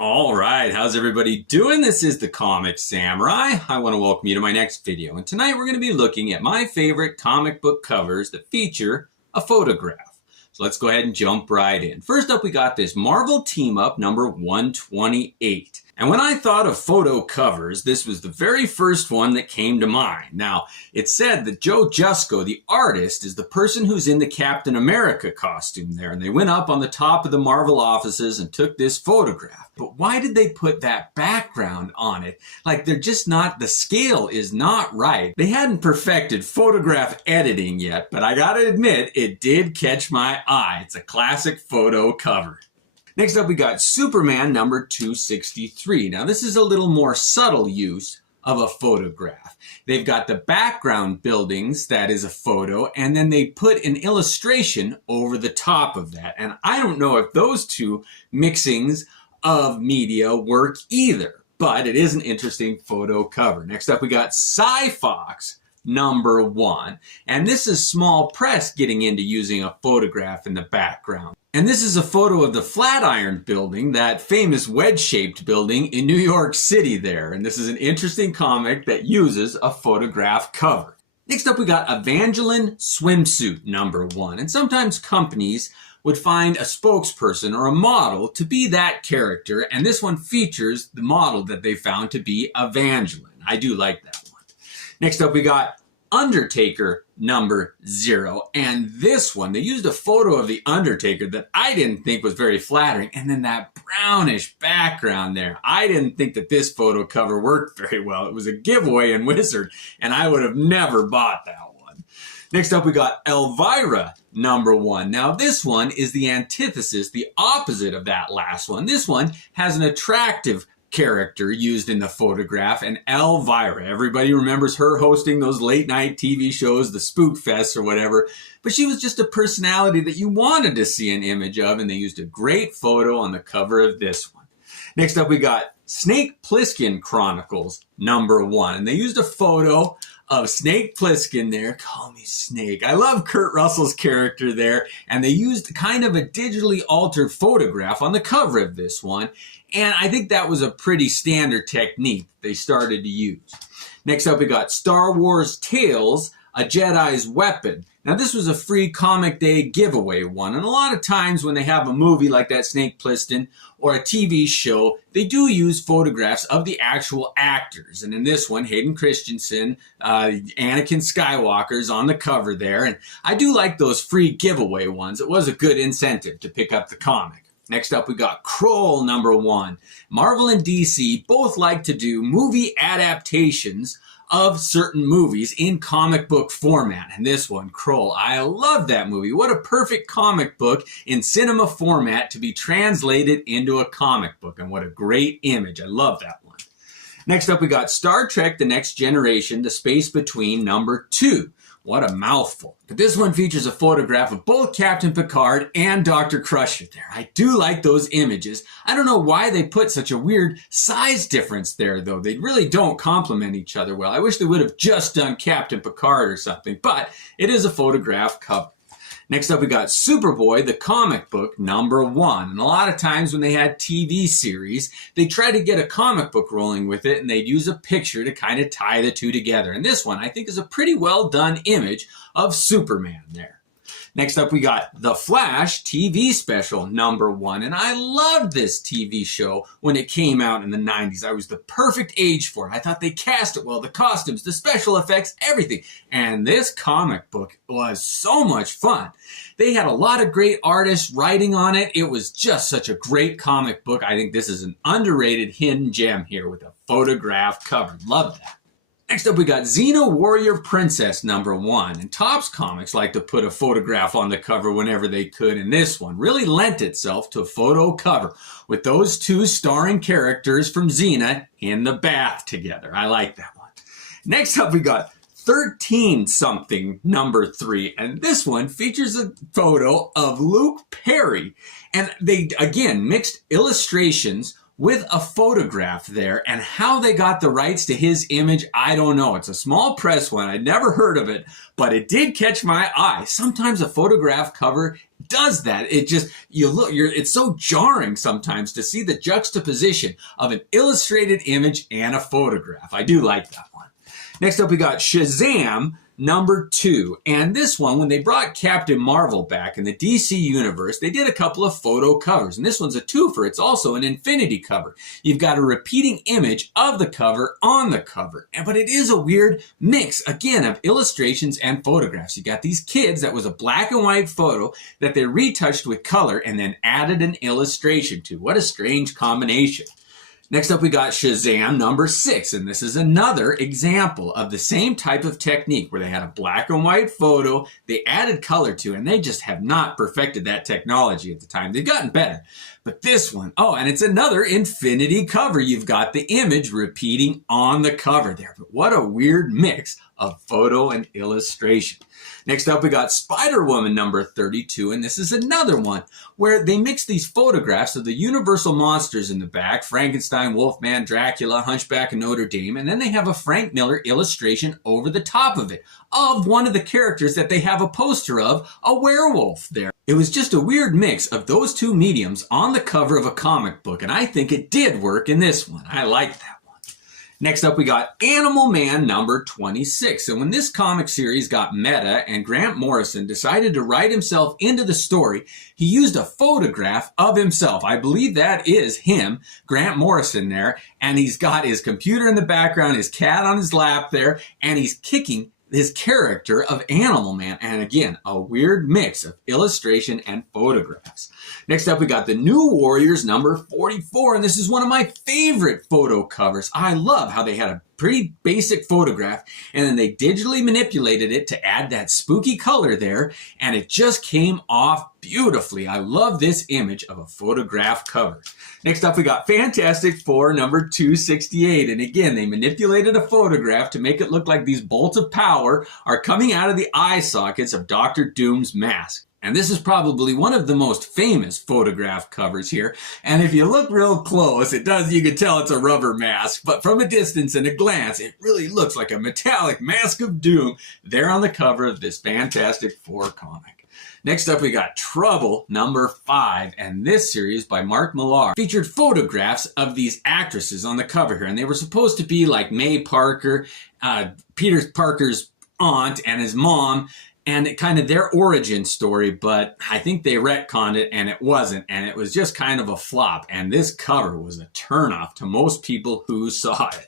All right, how's everybody doing? This is the Comic Samurai. I want to welcome you to my next video. And tonight we're going to be looking at my favorite comic book covers that feature a photograph. So let's go ahead and jump right in. First up, we got this Marvel Team Up number 128. And when I thought of photo covers, this was the very first one that came to mind. Now, it's said that Joe Jusko, the artist, is the person who's in the Captain America costume there. And they went up on the top of the Marvel offices and took this photograph. But why did they put that background on it? Like, they're just not, the scale is not right. They hadn't perfected photograph editing yet, but I gotta admit, it did catch my eye. It's a classic photo cover. Next up, we got Superman number 263. Now, this is a little more subtle use of a photograph. They've got the background buildings, that is a photo, and then they put an illustration over the top of that. And I don't know if those two mixings of media work either, but it is an interesting photo cover. Next up, we got Sci-Fox number 1. And this is small press getting into using a photograph in the background. And this is a photo of the Flatiron Building, that famous wedge-shaped building in New York City there. And this is an interesting comic that uses a photograph cover. Next up, we got Evangeline Swimsuit number 1. And sometimes companies would find a spokesperson or a model to be that character. And this one features the model that they found to be Evangeline. I do like that one. Next up, we got Undertaker number 0. And this one, they used a photo of the Undertaker that I didn't think was very flattering. And then that brownish background there. I didn't think that this photo cover worked very well. It was a giveaway in Wizard, and I would have never bought that one. Next up, we got Elvira number 1. Now, this one is the antithesis, the opposite of that last one. This one has an attractive character used in the photograph, and Elvira. Everybody remembers her hosting those late night TV shows, the Spook Fest or whatever, but she was just a personality that you wanted to see an image of, and they used a great photo on the cover of this one. Next up, we got Snake Plissken Chronicles number 1, and they used a photo of Snake Plissken there. Call me Snake. I love Kurt Russell's character there, and they used kind of a digitally altered photograph on the cover of this one, and I think that was a pretty standard technique they started to use. Next up, we got Star Wars Tales, A Jedi's Weapon. Now, this was a free Comic Day giveaway one, and a lot of times when they have a movie like that Snake Plissken or a TV show, they do use photographs of the actual actors. And in this one, Hayden Christensen, Anakin Skywalker's on the cover there, and I do like those free giveaway ones. It was a good incentive to pick up the comic. Next up, we got Kroll number 1. Marvel and DC both like to do movie adaptations of certain movies in comic book format. And this one, Kroll, I love that movie. What a perfect comic book in cinema format to be translated into a comic book. And what a great image. I love that one. Next up, we got Star Trek The Next Generation, The Space Between number 2. What a mouthful. But this one features a photograph of both Captain Picard and Dr. Crusher there. I do like those images. I don't know why they put such a weird size difference there, though. They really don't complement each other well. I wish they would have just done Captain Picard or something, but it is a photograph cover. Next up, we got Superboy, the comic book, number 1. And a lot of times when they had TV series, they try to get a comic book rolling with it, and they'd use a picture to kind of tie the two together. And this one, I think, is a pretty well done image of Superman there. Next up, we got The Flash TV special, number 1. And I loved this TV show when it came out in the 90s. I was the perfect age for it. I thought they cast it well, the costumes, the special effects, everything. And this comic book was so much fun. They had a lot of great artists writing on it. It was just such a great comic book. I think this is an underrated hidden gem here with a photograph cover. Love that. Next up, we got Xena Warrior Princess number 1. And Topps Comics like to put a photograph on the cover whenever they could. And this one really lent itself to a photo cover with those two starring characters from Xena in the bath together. I like that one. Next up, we got 13-something number 3. And this one features a photo of Luke Perry. And they, again, mixed illustrations with a photograph there, and how they got the rights to his image, I don't know. It's a small press one. I'd never heard of it, but it did catch my eye. Sometimes a photograph cover does that. It just, it's so jarring sometimes to see the juxtaposition of an illustrated image and a photograph. I do like that one. Next up, we got Shazam #2. And this one, when they brought Captain Marvel back in the DC universe, they did a couple of photo covers. And this one's a twofer. It's also an infinity cover. You've got a repeating image of the cover on the cover. But it is a weird mix, again, of illustrations and photographs. You got these kids, that was a black and white photo that they retouched with color and then added an illustration to. What a strange combination. Next up, we got Shazam #6, and this is another example of the same type of technique where they had a black and white photo, they added color to, and they just have not perfected that technology at the time. They've gotten better. But this one, oh, and it's another infinity cover. You've got the image repeating on the cover there. But what a weird mix of photo and illustration. Next up, we got Spider-Woman #32, and this is another one where they mix these photographs of the Universal monsters in the back, Frankenstein, Wolfman, Dracula, Hunchback of Notre Dame, and then they have a Frank Miller illustration over the top of it, of one of the characters that they have a poster of, a werewolf there. It was just a weird mix of those two mediums on the cover of a comic book, and I think it did work in this one. I like that. Next up, we got Animal Man #26. And when this comic series got meta and Grant Morrison decided to write himself into the story, he used a photograph of himself. I believe that is him, Grant Morrison there. And he's got his computer in the background, his cat on his lap there, and he's kicking his character of Animal Man. And again, a weird mix of illustration and photographs. Next up, we got the New Warriors #44. And this is one of my favorite photo covers. I love how they had a pretty basic photograph and then they digitally manipulated it to add that spooky color there. And it just came off beautifully. I love this image of a photograph cover. Next up, we got Fantastic Four #268. And again, they manipulated a photograph to make it look like these bolts of power are coming out of the eye sockets of Dr. Doom's mask. And this is probably one of the most famous photograph covers here. And if you look real close, you can tell it's a rubber mask. But from a distance and a glance, it really looks like a metallic mask of doom there on the cover of this Fantastic Four comic. Next up, we got Trouble #5. And this series by Mark Millar featured photographs of these actresses on the cover here. And they were supposed to be like May Parker, Peter Parker's aunt and his mom, and kind of their origin story, but I think they retconned it and it wasn't, and it was just kind of a flop, and this cover was a turnoff to most people who saw it.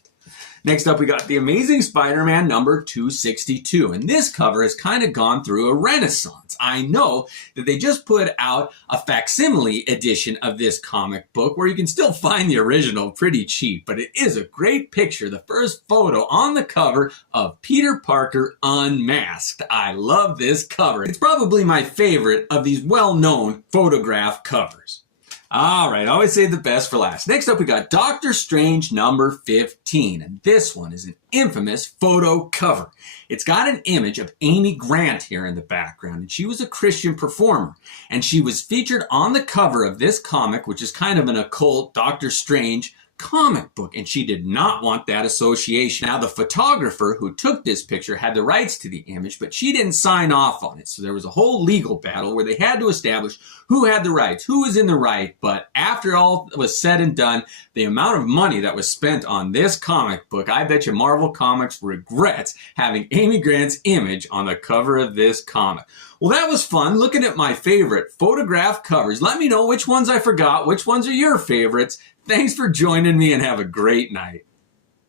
Next up, we got The Amazing Spider-Man #262, and this cover has kind of gone through a renaissance. I know that they just put out a facsimile edition of this comic book where you can still find the original pretty cheap, but it is a great picture, the first photo on the cover of Peter Parker unmasked. I love this cover. It's probably my favorite of these well-known photograph covers. All right, always save the best for last. Next up, we got Doctor Strange #15, and this one is an infamous photo cover. It's got an image of Amy Grant here in the background, and she was a Christian performer, and she was featured on the cover of this comic, which is kind of an occult Doctor Strange comic book, and she did not want that association. Now, the photographer who took this picture had the rights to the image, but she didn't sign off on it. So there was a whole legal battle where they had to establish who had the rights, who was in the right. But after all was said and done, the amount of money that was spent on this comic book, I bet you Marvel Comics regrets having Amy Grant's image on the cover of this comic. Well, that was fun looking at my favorite photograph covers. Let me know which ones I forgot, which ones are your favorites. Thanks for joining me and have a great night.